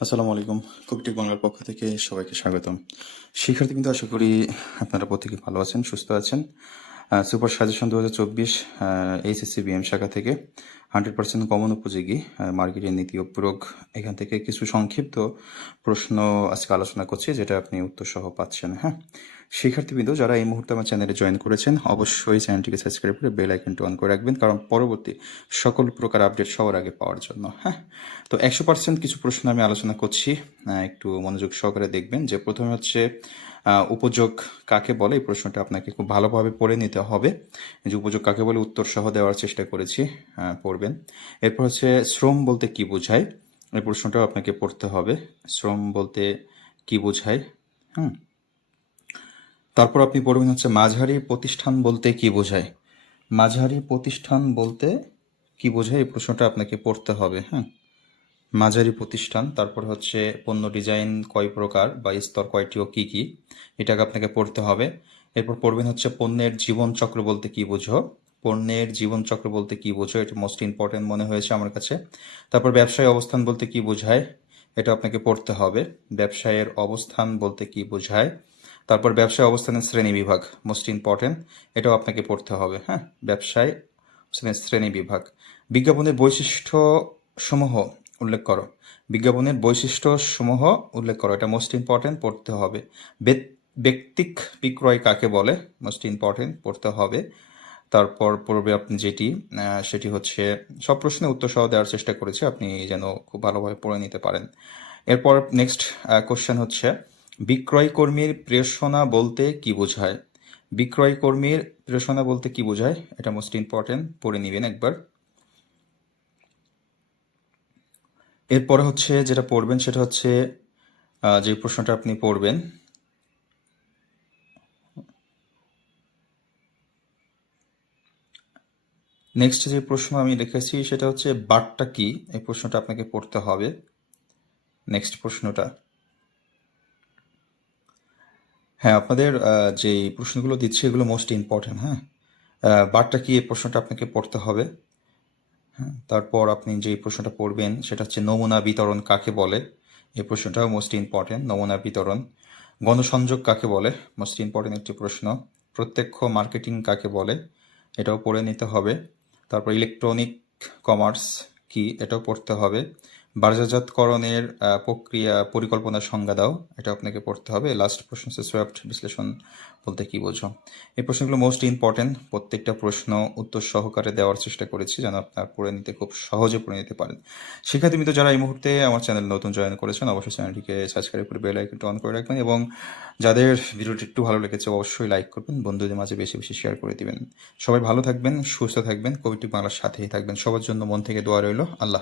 আসসালামু আলাইকুম কুকটিক বাংলার পক্ষ থেকে সবাইকে স্বাগতম। শিক্ষার্থী কিন্তু আশা করি আপনারা প্রত্যেকে ভালো আছেন, সুস্থ আছেন। সুপার সাজেশন দু হাজার চব্বিশ এইচএসসি বিএম শাখা থেকে হান্ড্রেড পার্সেন্ট কমন উপযোগী মার্কেটের নীতি ও প্রয়োগ। এখান থেকে কিছু সংক্ষিপ্ত প্রশ্ন আজকে আলোচনা করছি, যেটা আপনি উত্তর সহ পাচ্ছেন হ্যাঁ? শিক্ষার্থীবৃন্দ, যারা এই মুহূর্তে আমার চ্যানেলে জয়েন করেছেন, অবশ্যই চ্যানেলটিকে সাবস্ক্রাইব করে বেল আইকনটি অন করে রাখবেন, কারণ পরবর্তী সকল প্রকার আপডেট সবার আগে পাওয়ার জন্য হ্যাঁ? তো একশো পার্সেন্ট কিছু প্রশ্ন আমি আলোচনা করছি একটু মনোযোগ সহকারে দেখবেন। যে প্রথমে হচ্ছে উপযোগ কাকে বলে? এই প্রশ্নটা আপনাকে খুব ভালোভাবে পড়ে নিতে হবে। যে উপযোগ কাকে বলে? উত্তর সহ দেওয়ার চেষ্টা করেছি পড়বেন। এরপর হচ্ছে শ্রম বলতে কি বোঝায়? এই প্রশ্নটাও আপনাকে পড়তে হবে। শ্রম বলতে কি বোঝায়? হুম। তারপর আপনি পড়বেন হচ্ছে মাঝারি প্রতিষ্ঠান বলতে কি বোঝায়? মাঝারি প্রতিষ্ঠান বলতে কি বোঝায়? এই প্রশ্নটা আপনাকে পড়তে হবে হ্যাঁ। মাঝারি প্রতিষ্ঠান, তারপর হচ্ছে পণ্য ডিজাইন কয় প্রকার বা স্তর কয়টি ও কি কি, এটাকে আপনাকে পড়তে হবে। এরপর পড়বেন হচ্ছে পণ্যের জীবন চক্র বলতে কি বোঝো? পণ্যের জীবন চক্র বলতে কি বোঝো? এটা মোস্ট ইম্পর্টেন্ট মনে হয়েছে আমার কাছে। তারপর ব্যবসায় অবস্থান বলতে কি বোঝায়? এটা আপনাকে পড়তে হবে। ব্যবসায়ের অবস্থান বলতে কি বোঝায়? তারপর ব্যবসায় অবস্থানের শ্রেণি বিভাগ মোস্ট ইম্পর্টেন্ট এটাও আপনাকে পড়তে হবে। হ্যাঁ ব্যবসায় শ্রেণি বিভাগ। বিজ্ঞাপনের বৈশিষ্ট্য সমূহ উল্লেখ করো। বিজ্ঞাপনের বৈশিষ্ট্য সমূহ উল্লেখ করো। এটা মোস্ট ইম্পর্টেন্ট পড়তে হবে। ব্যক্তিক বিক্রয় কাকে বলে? মোস্ট ইম্পর্টেন্ট পড়তে হবে। তারপর পড়বে আপনি যেটি সেটি হচ্ছে, সব প্রশ্নের উত্তর সহ দেওয়ার চেষ্টা করেছি, আপনি যেন খুব ভালোভাবে পড়ে নিতে পারেন। এরপর নেক্সট কোশ্চেন হচ্ছে, বিক্রয় কর্মীর প্রেষণা বলতে কি বোঝায়? বিক্রয় কর্মীর প্রেষণা বলতে কি বোঝায়? এটা মোস্ট ইম্পর্টেন্ট পড়ে নেবেন একবার। এরপরে হচ্ছে যেটা পড়বেন সেটা হচ্ছে যে প্রশ্নটা আপনি পড়বেন। নেক্সট যে প্রশ্ন আমি লিখেছি সেটা হচ্ছে বারটা কি? এই প্রশ্নটা আপনাকে পড়তে হবে। নেক্সট প্রশ্নটা। হ্যাঁ আপনাদের যে প্রশ্নগুলো দিচ্ছি এগুলো মোস্ট ইম্পর্টেন্ট হ্যাঁ? বারটা কি? এই প্রশ্নটা আপনাকে পড়তে হবে। হ্যাঁ তারপর আপনি যে প্রশ্নটা পড়বেন, সেটা হচ্ছে নমুনা বিতরণ কাকে বলে? এই প্রশ্নটাও মোস্ট ইম্পর্টেন্ট নমুনা বিতরণ। গণসংযোগ কাকে বলে? মোস্ট ইম্পর্টেন্ট একটি প্রশ্ন। প্রত্যক্ষ মার্কেটিং কাকে বলে? এটাও পড়ে নিতে হবে। তারপর ইলেকট্রনিক কমার্স কি? এটাও পড়তে হবে। বাজারজাতকরণের প্রক্রিয়া পরিকল্পনার সংজ্ঞা দাও। এটা আপনাকে পড়তে হবে। লাস্ট প্রশ্ন হচ্ছে সোয়াপ্ট বিশ্লেষণ বলতে কি বোঝো? এই প্রশ্নগুলো মোস্ট ইম্পর্টেন্ট প্রত্যেকটা প্রশ্ন উত্তর সহকারে দেওয়ার চেষ্টা করেছি যেন আপনার পড়ে নিতে খুব সহজে পড়ে নিতে পারেন। শিক্ষার্থী মিত্র যারা এই মুহূর্তে আমার চ্যানেল নতুন জয়েন করেছেন, অবশ্যই চ্যানেলটিকে সাবস্ক্রাইব করে বেল আইকনটা অন করে রাখবেন এবং যাদের ভিডিওটি একটু ভালো লেগেছে, অবশ্যই লাইক করবেন। বন্ধুদের মাঝে বেশি বেশি শেয়ার করে দিবেন। সবাই ভালো থাকবেন, সুস্থ থাকবেন কোভিড বাংলার সাথেই থাকবেন। সবার জন্য মন থেকে দোয়া রইল। আল্লাহ